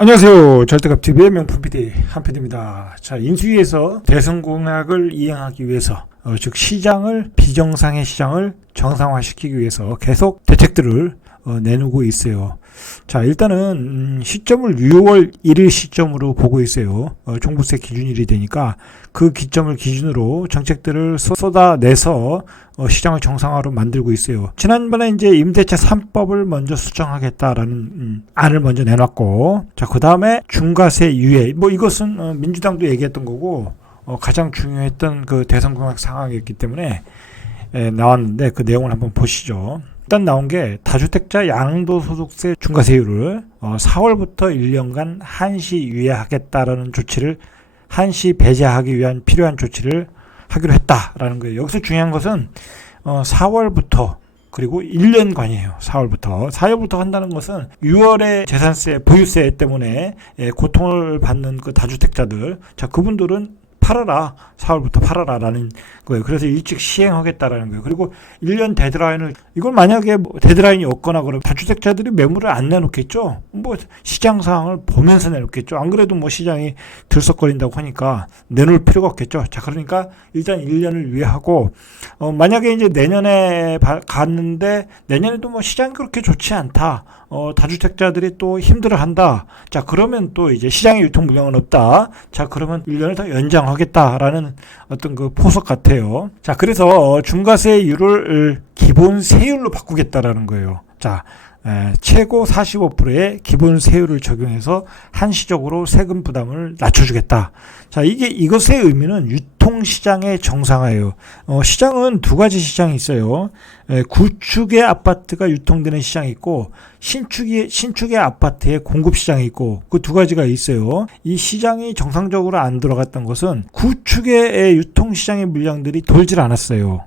안녕하세요. 절대값TV의 명품 PD 한PD입니다. 자, 인수위에서 대선 공약을 이행하기 위해서 즉 시장을 비정상의 시장을 정상화시키기 위해서 계속 대책들을 내놓고 있어요. 자, 일단은 시점을 6월 1일 시점으로 보고 있어요. 종부세 기준일이 되니까 그 기점을 기준으로 정책들을 쏟아내서 시장을 정상화로 만들고 있어요. 지난번에 이제 임대차 3법을 먼저 수정하겠다라는 안을 먼저 내놨고, 자, 그 다음에 중과세 유예. 이것은 민주당도 얘기했던 거고 가장 중요했던 그 대선 공약 상황이었기 때문에 나왔는데 그 내용을 한번 보시죠. 일단 나온 게 다주택자 양도소득세 중과세율을 4월부터 1년간 한시 유예하겠다라는 조치를 한시 배제하기 위한 필요한 조치를 하기로 했다라는 거예요. 여기서 중요한 것은 4월부터 그리고 1년간이에요. 4월부터 한다는 것은 6월에 재산세, 보유세 때문에 고통을 받는 그 다주택자들, 자, 그분들은 팔아라. 4월부터 팔아라라는 거예요. 그래서 일찍 시행하겠다라는 거예요. 그리고 1년 데드라인을, 이걸 만약에 데드라인이 없거나 그러면 다주택자들이 매물을 안 내놓겠죠. 시장 상황을 보면서 내놓겠죠. 안 그래도 시장이 들썩거린다고 하니까 내놓을 필요가 없겠죠. 자, 그러니까 일단 1년을 위하고, 만약에 이제 내년에 갔는데 내년에도 시장이 그렇게 좋지 않다. 다주택자들이 또 힘들어한다. 자, 그러면 또 이제 시장에 유통 물량은 없다. 자, 그러면 1년을 더 연장하겠다라는 어떤 그 포석 같아요. 자, 그래서 중과세율을 기본 세율로 바꾸겠다라는 거예요. 자, 최고 45%의 기본 세율을 적용해서 한시적으로 세금 부담을 낮춰주겠다. 자, 이것의 의미는 유통시장의 정상화예요. 시장은 두 가지 시장이 있어요. 구축의 아파트가 유통되는 시장이 있고, 신축의 아파트의 공급 시장이 있고, 그 두 가지가 있어요. 이 시장이 정상적으로 안 들어갔던 것은 구축의 유통시장의 물량들이 돌질 않았어요.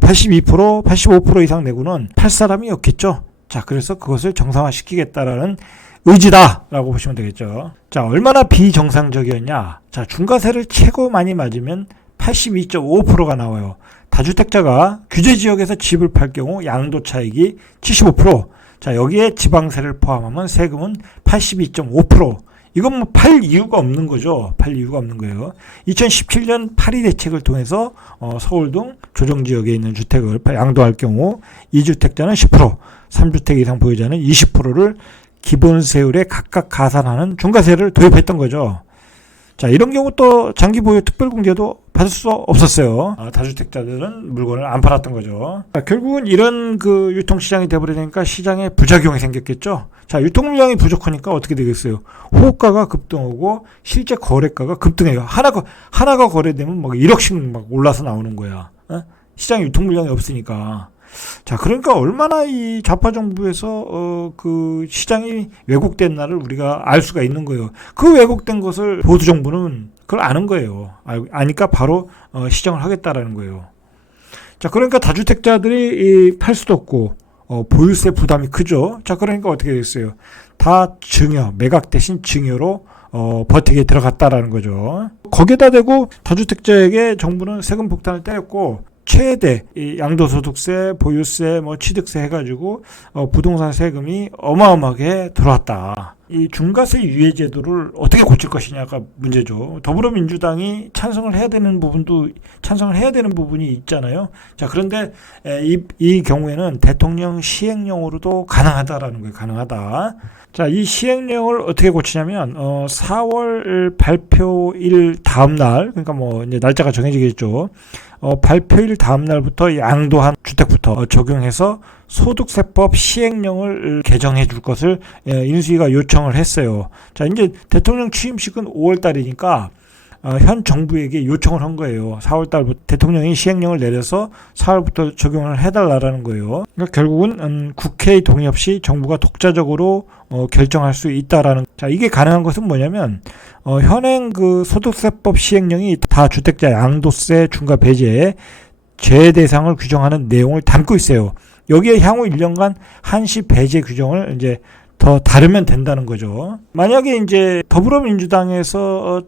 82%, 85% 이상 내고는 팔 사람이 없겠죠. 자, 그래서 그것을 정상화시키겠다라는 의지다라고 보시면 되겠죠. 자, 얼마나 비정상적이었냐. 자, 중과세를 최고 많이 맞으면 82.5%가 나와요. 다주택자가 규제지역에서 집을 팔 경우 양도차익이 75%. 자, 여기에 지방세를 포함하면 세금은 82.5%. 이건 팔 이유가 없는 거죠. 팔 이유가 없는 거예요. 2017년 파리 대책을 통해서 서울 등 조정지역에 있는 주택을 양도할 경우 2주택자는 10%, 3주택 이상 보유자는 20%를 기본세율에 각각 가산하는 중과세를 도입했던 거죠. 자, 이런 경우 또 장기 보유 특별공제도 받을 수 없었어요. 다주택자들은 물건을 안 팔았던 거죠. 자, 결국은 이런 그 유통시장이 돼버리니까 시장에 부작용이 생겼겠죠. 자, 유통물량이 부족하니까 어떻게 되겠어요? 호가가 급등하고 실제 거래가가 급등해요. 하나가 거래되면 1억씩 올라서 나오는 거야. 시장 유통물량이 없으니까. 자, 그러니까 얼마나 이 좌파 정부에서 그 시장이 왜곡된 날을 우리가 알 수가 있는 거예요. 그 왜곡된 것을 보수 정부는 그걸 아는 거예요. 아니까 바로 시정을 하겠다라는 거예요. 자, 그러니까 다주택자들이 팔 수도 없고 보유세 부담이 크죠. 자, 그러니까 어떻게 됐어요? 다 증여, 매각 대신 증여로 버티게 들어갔다라는 거죠. 거기에다 대고 다주택자에게 정부는 세금 폭탄을 때렸고, 최대 양도소득세, 보유세, 취득세 해가지고 부동산 세금이 어마어마하게 들어왔다. 이 중과세 유예 제도를 어떻게 고칠 것이냐가 문제죠. 더불어민주당이 찬성을 해야 되는 부분이 있잖아요. 자, 그런데 이 경우에는 대통령 시행령으로도 가능하다라는 거예요. 가능하다. 자, 이 시행령을 어떻게 고치냐면 4월 발표일 다음 날, 그러니까 이제 날짜가 정해지겠죠. 발표일 다음 날부터 양도한 주택부터 적용해서 소득세법 시행령을 개정해 줄 것을 인수위가 요청을 했어요. 자, 이제 대통령 취임식은 5월 달이니까 현 정부에게 요청을 한 거예요. 4월 달부터 대통령이 시행령을 내려서 4월부터 적용을 해달라는 거예요. 그러니까 결국은 국회의 동의 없이 정부가 독자적으로 결정할 수 있다라는. 자, 이게 가능한 것은 뭐냐면 현행 그 소득세법 시행령이 다주택자 양도세 중과 배제에 제외 대상을 규정하는 내용을 담고 있어요. 여기에 향후 1년간 한시 배제 규정을 이제 더 다르면 된다는 거죠. 만약에 이제 더불어민주당에서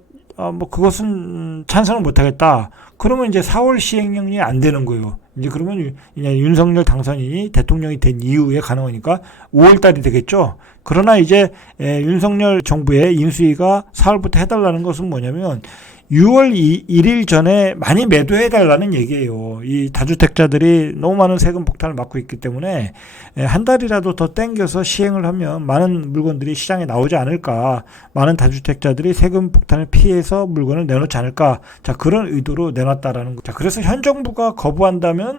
그것은 찬성을 못하겠다. 그러면 이제 4월 시행령이 안 되는 거예요. 이제 그러면 윤석열 당선인이 대통령이 된 이후에 가능하니까 5월 달이 되겠죠. 그러나 이제 윤석열 정부의 인수위가 4월부터 해달라는 것은 뭐냐면 6월 1일 전에 많이 매도해달라는 얘기예요. 이 다주택자들이 너무 많은 세금 폭탄을 맞고 있기 때문에 한 달이라도 더 땡겨서 시행을 하면 많은 물건들이 시장에 나오지 않을까, 많은 다주택자들이 세금 폭탄을 피해서 물건을 내놓지 않을까, 자, 그런 의도로 내놨다라는 거. 자, 그래서 현 정부가 거부한다면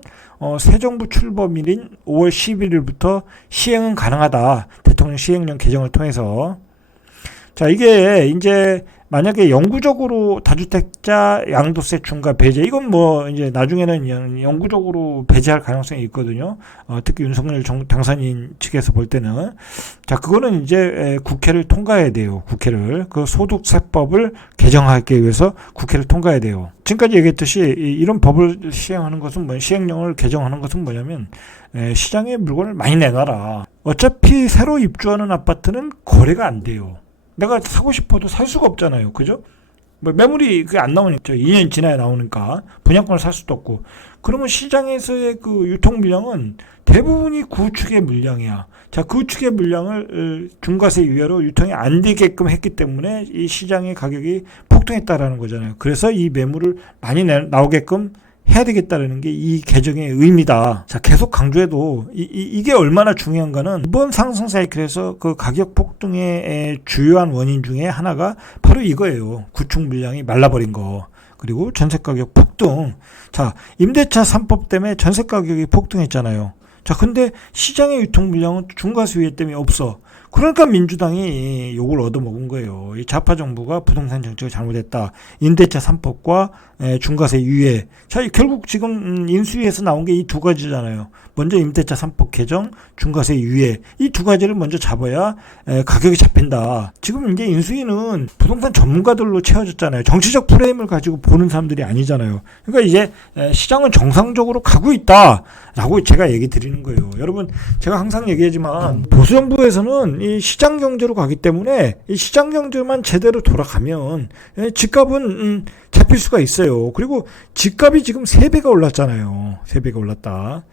새 정부 출범일인 5월 11일부터 시행은 가능하다. 대통령 시행령 개정을 통해서. 자, 이게 이제 만약에 영구적으로 다주택자 양도세 중과 배제, 이건 뭐 이제 나중에는 영구적으로 배제할 가능성이 있거든요. 특히 윤석열 당선인 측에서 볼 때는. 자, 그거는 이제 국회를 통과해야 돼요. 국회를. 그 소득세법을 개정하기 위해서 국회를 통과해야 돼요. 지금까지 얘기했듯이 이런 법을 시행하는 것은 시행령을 개정하는 것은 뭐냐면 시장에 물건을 많이 내놔라. 어차피 새로 입주하는 아파트는 거래가 안 돼요. 내가 사고 싶어도 살 수가 없잖아요. 그죠? 뭐 매물이 그게 안 나오니까 2년 지나야 나오니까 분양권을 살 수도 없고. 그러면 시장에서의 그 유통 물량은 대부분이 구축의 물량이야. 자, 구축의 물량을 중과세 유예로 유통이 안 되게끔 했기 때문에 이 시장의 가격이 폭등했다라는 거잖아요. 그래서 이 매물을 많이 나오게끔 해야 되겠다는 게 이 개정의 의미다. 자, 계속 강조해도 이게 얼마나 중요한가는 이번 상승 사이클에서 그 가격 폭등의 주요한 원인 중에 하나가 바로 이거예요. 구축 물량이 말라버린 거. 그리고 전세 가격 폭등. 자, 임대차 3법 때문에 전세 가격이 폭등했잖아요. 자, 근데 시장의 유통 물량은 중과세 유예 때문에 없어. 그러니까 민주당이 욕을 얻어먹은 거예요. 이 좌파 정부가 부동산 정책을 잘못했다. 임대차 3법과 중과세 유예. 자, 결국 지금 인수위에서 나온 게 이 두 가지잖아요. 먼저 임대차 3법 개정, 중과세 유예. 이 두 가지를 먼저 잡아야 가격이 잡힌다. 지금 이제 인수위는 부동산 전문가들로 채워졌잖아요. 정치적 프레임을 가지고 보는 사람들이 아니잖아요. 그러니까 이제 시장은 정상적으로 가고 있다라고 제가 얘기 드리는 거예요. 여러분, 제가 항상 얘기하지만 보수 정부에서는 이 시장 경제로 가기 때문에 이 시장 경제만 제대로 돌아가면 집값은 잡힐 수가 있어요. 그리고 집값이 지금 3배가 올랐잖아요. 3배가 올랐다.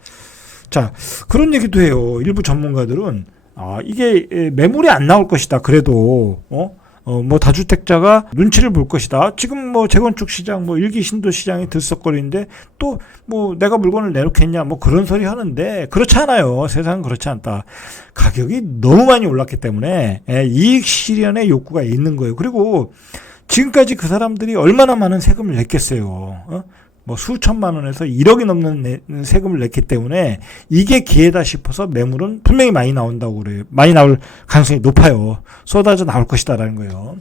자, 그런 얘기도 해요. 일부 전문가들은 이게 매물이 안 나올 것이다. 그래도 뭐 다주택자가 눈치를 볼 것이다. 지금 뭐 재건축 시장, 뭐 일기 신도 시장이 들썩거리는데 또 뭐 내가 물건을 내놓겠냐, 뭐 그런 소리 하는데 그렇지 않아요. 세상은 그렇지 않다. 가격이 너무 많이 올랐기 때문에 이익 실현의 욕구가 있는 거예요. 그리고 지금까지 그 사람들이 얼마나 많은 세금을 냈겠어요. 뭐 수천만 원에서 1억이 넘는 세금을 냈기 때문에 이게 기회다 싶어서 매물은 분명히 많이 나온다고 그래요. 많이 나올 가능성이 높아요. 쏟아져 나올 것이다라는 거예요.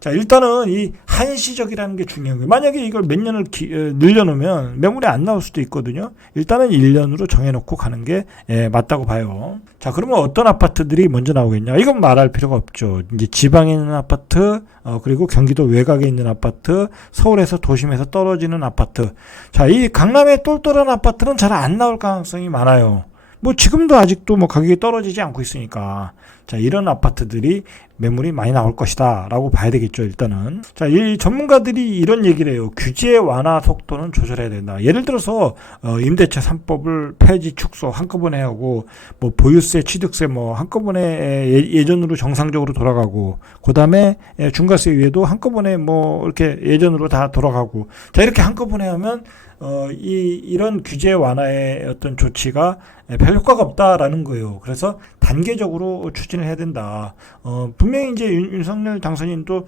자, 일단은 이 한시적이라는 게 중요한 거예요. 만약에 이걸 몇 년을 늘려놓으면 매물이 안 나올 수도 있거든요. 일단은 1년으로 정해놓고 가는 게 맞다고 봐요. 자, 그러면 어떤 아파트들이 먼저 나오겠냐? 이건 말할 필요가 없죠. 이제 지방에 있는 아파트, 그리고 경기도 외곽에 있는 아파트, 서울에서 도심에서 떨어지는 아파트. 자, 이 강남의 똘똘한 아파트는 잘 안 나올 가능성이 많아요. 뭐 지금도 아직도 뭐 가격이 떨어지지 않고 있으니까. 자, 이런 아파트들이 매물이 많이 나올 것이다 라고 봐야 되겠죠. 일단은. 자, 이 전문가들이 이런 얘기를 해요. 규제 완화 속도는 조절해야 된다. 예를 들어서 임대차 3법을 폐지 축소 한꺼번에 하고, 뭐 보유세 취득세 뭐 한꺼번에 예전으로 정상적으로 돌아가고, 그 다음에 중과세 유예도 한꺼번에 뭐 이렇게 예전으로 다 돌아가고. 자, 이렇게 한꺼번에 하면 이런 규제 완화의 어떤 조치가 별 효과가 없다라는 거예요. 그래서 단계적으로 추진을 해야 된다. 분명히 이제 윤석열 당선인도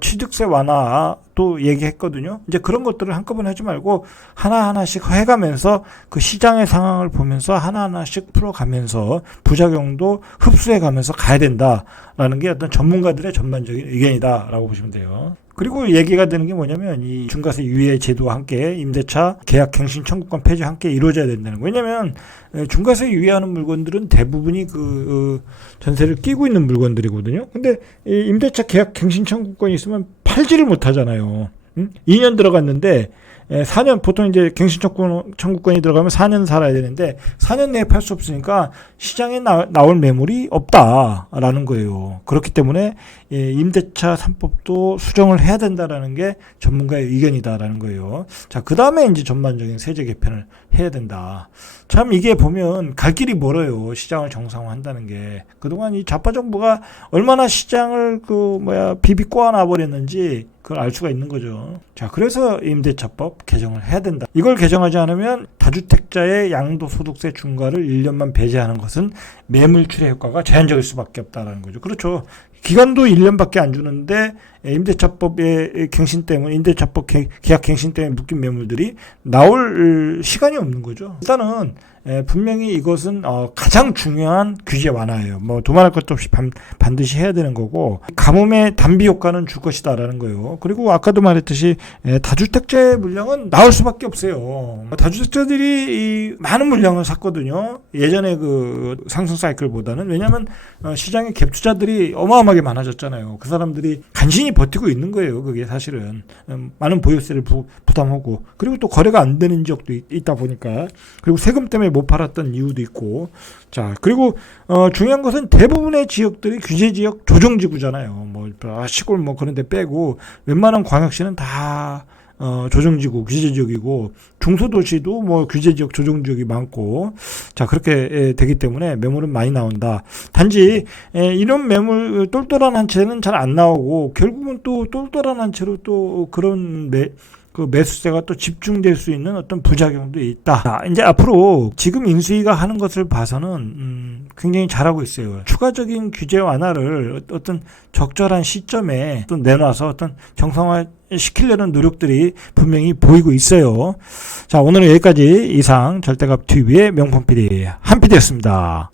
취득세 완화도 얘기했거든요. 이제 그런 것들을 한꺼번에 하지 말고 하나하나씩 해가면서 그 시장의 상황을 보면서 하나하나씩 풀어가면서 부작용도 흡수해가면서 가야 된다라는 게 어떤 전문가들의 전반적인 의견이다라고 보시면 돼요. 그리고 얘기가 되는 게 뭐냐면 이 중과세 유예 제도와 함께 임대차 계약 갱신 청구권 폐지 함께 이루어져야 된다는 거예요. 왜냐하면 중과세 유예하는 물건들은 대부분이 그 전세를 끼고 있는 물건들이거든요. 근데 이 임대차 계약 갱신 청구권이 있으면 팔지를 못하잖아요. 2년 들어갔는데 4년, 보통 이제 청구권이 들어가면 4년 살아야 되는데 4년 내에 팔 수 없으니까 시장에 나올 매물이 없다라는 거예요. 그렇기 때문에 임대차 3법도 수정을 해야 된다라는 게 전문가의 의견이다라는 거예요. 자, 그 다음에 이제 전반적인 세제 개편을 해야 된다. 참 이게 보면 갈 길이 멀어요. 시장을 정상화한다는 게. 그동안 이 좌파 정부가 얼마나 시장을 비비 꼬아놔 버렸는지 그걸 알 수가 있는 거죠. 자, 그래서 임대차법 개정을 해야 된다. 이걸 개정하지 않으면 다주택자의 양도소득세 중과를 1년만 배제하는 것은 매물출의 효과가 제한적일 수밖에 없다라는 거죠. 그렇죠. 기간도 1년밖에 안 주는데 임대차법의 갱신 때문에, 임대차법 계약 갱신 때문에 묶인 매물들이 나올 시간이 없는 거죠. 일단은 분명히 이것은 가장 중요한 규제 완화예요. 두말할 것도 없이 반드시 해야 되는 거고, 가뭄의 단비 효과는 줄 것이다라는 거예요. 그리고 아까도 말했듯이 다주택자의 물량은 나올 수밖에 없어요. 다주택자들이 많은 물량을 샀거든요. 예전에 그 상승 사이클보다는. 왜냐하면 시장에 갭 투자들이 어마어마하게 많아졌잖아요. 그 사람들이 간신히 버티고 있는 거예요. 그게 사실은 많은 보유세를 부담하고, 그리고 또 거래가 안 되는 지역도 있다 보니까, 그리고 세금 때문에 못 팔았던 이유도 있고. 자, 그리고 중요한 것은 대부분의 지역들이 규제 지역 조정지구잖아요. 시골 그런 데 빼고 웬만한 광역시는 다 조정지구, 규제지역이고, 중소도시도 규제지역, 조정지역이 많고, 자, 그렇게 되기 때문에 매물은 많이 나온다. 단지 이런 매물 똘똘한 한 채는 잘 안 나오고, 결국은 또 똘똘한 한 채로 또 그런 매수세가 또 집중될 수 있는 어떤 부작용도 있다. 자, 이제 앞으로 지금 인수위가 하는 것을 봐서는 굉장히 잘하고 있어요. 추가적인 규제 완화를 어떤 적절한 시점에 또 내놔서 어떤 정상화 시키려는 노력들이 분명히 보이고 있어요. 자, 오늘은 여기까지. 이상 절대값 TV의 명품 PD 한PD였습니다.